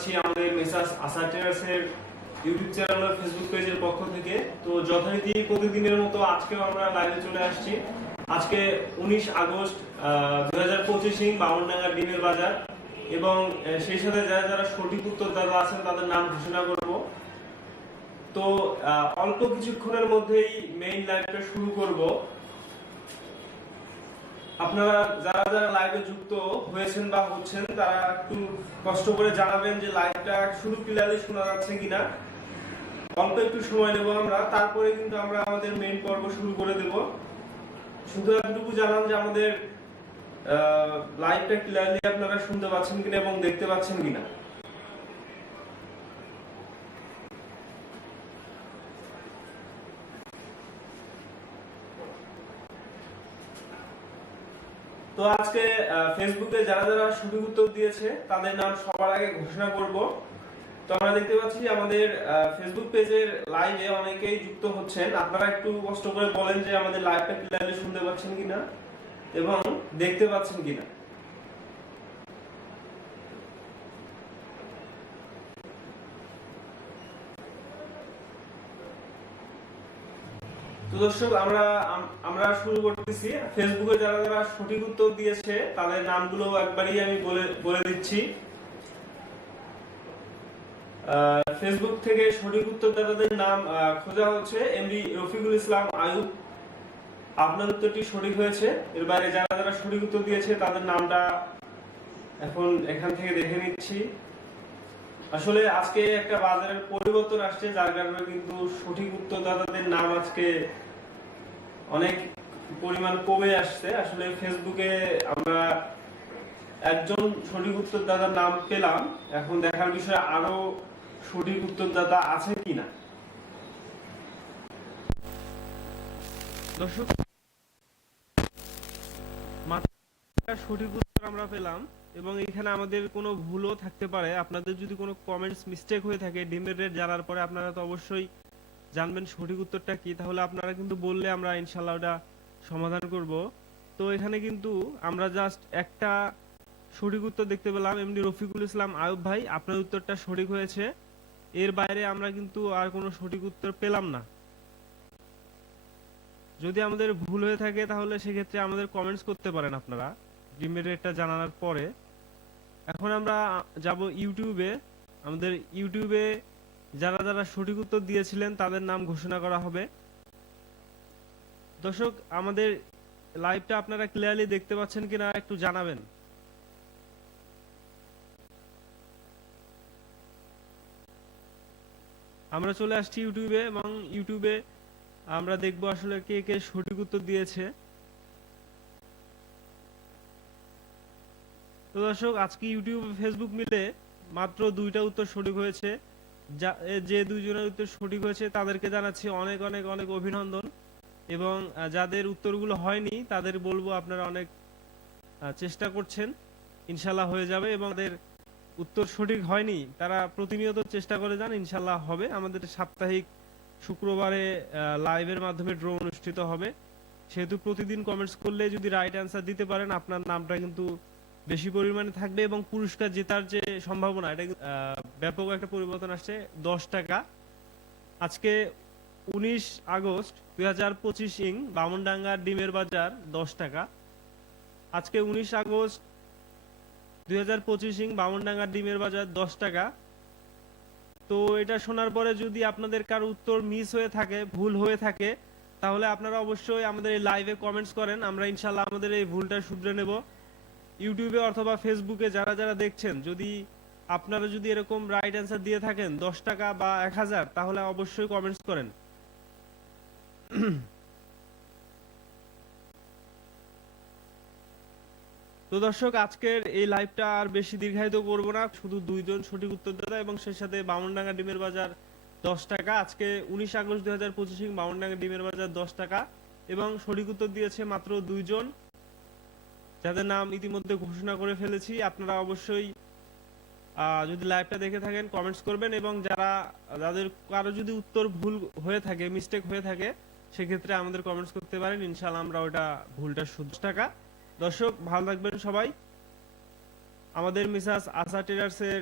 জানাচ্ছি আমাদের মেসাস আসা ট্রেডার্সের ইউটিউব চ্যানেল আর ফেসবুক পেজের পক্ষ থেকে। তো যথারীতি প্রতিদিনের মতো আজকেও আমরা লাইভে চলে আসছি। আজকে উনিশ আগস্ট দুই হাজার পঁচিশে বামনডাঙ্গা ডিমের বাজার এবং সেই সাথে যারা যারা সঠিক উত্তরদাতা আছেন তাদের নাম ঘোষণা করব। তো অল্প কিছুক্ষণের মধ্যেই মেইন লাইভটা শুরু করব। আপনারা যারা যারা লাইভে যুক্ত হয়েছেন বা হচ্ছেন, তারা একটু কষ্ট করে জানাবেন যে লাইভটা শুরু ক্লিয়ারলি শোনা যাচ্ছে কিনা। অল্প একটু সময় নেব আমরা, তারপরে কিন্তু আমরা আমাদের মেইন পর্ব শুরু করে দেব। শুধু এতটুকু জানান যে আমাদের লাইভটা ক্লিয়ারলি আপনারা শুনতে পাচ্ছেন কিনা এবং দেখতে পাচ্ছেন কিনা। তো আজকে ফেসবুকে যারা যারা সঠিক উত্তর দিয়েছে, তাদের নাম সবার আগে ঘোষণা করব। তো আমরা দেখতে পাচ্ছি আমাদের ফেসবুক পেজের লাইভে অনেকেই যুক্ত হচ্ছেন। আপনারা একটু কষ্ট করে বলেন যে আমাদের লাইভটা ক্লিয়ারলি শুনতে পাচ্ছেন কিনা এবং দেখতে পাচ্ছেন কিনা। তো দর্শক, আমরা, আম- আমরা শুরু করতেছি। ফেসবুকে যারা যারা সঠিক উত্তর দিয়েছে, তাদের নামগুলো একবারই আমি বলে বলে দিচ্ছি। ফেসবুক থেকে সঠিক উত্তরদাতাদের নাম খোঁজা হচ্ছে এমডি রফিকুল ইসলাম আয়ুব। আপনার উত্তরটি সঠিক হয়েছে। এর যারা যারা সঠিক উত্তর দিয়েছে, তাদের নামটা এখন এখান থেকে দেখে নিচ্ছি। আসলে আজকে একটা বাজারের পরিবর্তন আসছে, যার কারণে কিন্তু সঠিক উত্তরদাতাদের নাম আজকে অনেক পরিমাণ কমে আসছে। আসলে ফেসবুকে আমরা একজন সঠিক উত্তরদাতার নাম পেলাম। এখন দেখার বিষয় আরও সঠিক উত্তরদাতা আছে কিনা? দর্শক সঠিক আমরা পেলাম, এবং এখানে আমাদের কোনো ভুলও থাকতে পারে। আপনাদের যদি কোনো কমেন্টস মিস্টেক হয়ে থাকে ডিমের রেট জানার পরে আপনারা তো অবশ্যই জানবেন সঠিক উত্তরটা কি। তাহলে আপনারা কিন্তু বললে আমরা ইনশাল্লাহ ওটা সমাধান করব। তো এখানে কিন্তু আমরা জাস্ট একটা সঠিক উত্তর দেখতে পেলাম, এমনি রফিকুল ইসলাম আয়ুব ভাই, আপনার উত্তরটা সঠিক হয়েছে। এর বাইরে আমরা কিন্তু আর কোনো সঠিক উত্তর পেলাম না। যদি আমাদের ভুল হয়ে থাকে, তাহলে সেক্ষেত্রে আমাদের কমেন্টস করতে পারেন আপনারা। ডিমের রেটটা জানানোর পরে, এখন আমরা যাব ইউটিউবে। আমাদের ইউটিউবে যারা যারা সঠিক উত্তর দিয়েছিলেন, তাদের নাম ঘোষণা করা হবে। দর্শক, আমাদের লাইভটা আপনারা ক্লিয়ারলি দেখতে পাচ্ছেন কিনা একটু জানাবেন। আমরা চলে আসছি ইউটিউবে এবং ইউটিউবে আমরা দেখব আসলে কে কে সঠিক উত্তর দিয়েছে। তো দর্শক, আজকে ইউটিউব ফেসবুক মিলে মাত্র দুইটা উত্তর সঠিক হয়েছে। যা দুইজনের উত্তর সঠিক হয়েছে তাদেরকে জানাচ্ছি অনেক অনেক অনেক অভিনন্দন। এবং যাদের উত্তরগুলো হয়নি তাদের বলব আপনারা অনেক চেষ্টা করছেন। ইনশাল্লাহ হয়ে যাবে এবং তাদের উত্তর সঠিক হয়নি, তারা প্রতিনিয়ত চেষ্টা করে যান, ইনশাল্লাহ হবে। আমাদের সাপ্তাহিক শুক্রবারে লাইভের মাধ্যমে ড্র অনুষ্ঠিত হবে। সেহেতু প্রতিদিন কমেন্টস করলে যদি রাইট অ্যান্সার দিতে পারেন, আপনার নামটা কিন্তু বেশি পরিমাণে থাকবে এবং পুরস্কার জেতার যে সম্ভাবনা, এটা ব্যাপক একটা পরিবর্তন আসছে, দশ টাকা। আজকে উনিশ আগস্ট দুই হাজার পঁচিশ ইং, বামনডাঙ্গার ডিমের বাজার, দশ টাকা। আজকে উনিশ আগস্ট দুই হাজার পঁচিশ ইং, বামনডাঙ্গার ডিমের বাজার, দশ টাকা। তো এটা শোনার পরে যদি আপনাদের কারও উত্তর মিস হয়ে থাকে, ভুল হয়ে থাকে, তাহলে আপনারা অবশ্যই আমাদের এই লাইভে কমেন্টস করেন। আমরা ইনশাল্লাহ আমাদের এই ভুলটা শুধরে নেব। ইউটিউবে অথবা ফেসবুকে যারা যারা দেখছেন, যদি আপনারা যদি এরকম রাইট অ্যান্সার দিয়ে থাকেন, দশ টাকা বা এক হাজার, তাহলে অবশ্যই কমেন্টস করেন। তো দর্শক, আজকের এই লাইভটা আর বেশি দীর্ঘায়িত করব না। শুধু দুইজন সঠিক উত্তর উত্তরদাতা এবং সেই সাথে বামনডাঙ্গা ডিমের বাজার দশ টাকা। আজকে উনিশ আগস্ট দুই হাজার পঁচিশে বামনডাঙ্গা ডিমের বাজার দশ টাকা এবং সঠিক উত্তর দিয়েছে মাত্র দুইজন। যাদের নাম ইতিমধ্যে ঘোষণা করে ফেলেছি, আপনারা অবশ্যই যদি লাইভটা দেখে থাকেন কমেন্টস করবেন এবং যারা, যাদের কারও যদি উত্তর ভুল হয়ে থাকে মিস্টেক হয়ে থাকে, সেক্ষেত্রে আমাদের কমেন্টস করতে পারেন। ইনশাল্লাহ আমরা ওটা ভুলটা শুধু টাকা। দর্শক, ভালো থাকবেন সবাই। আমাদের মিসাস আসা ট্রেডার্সের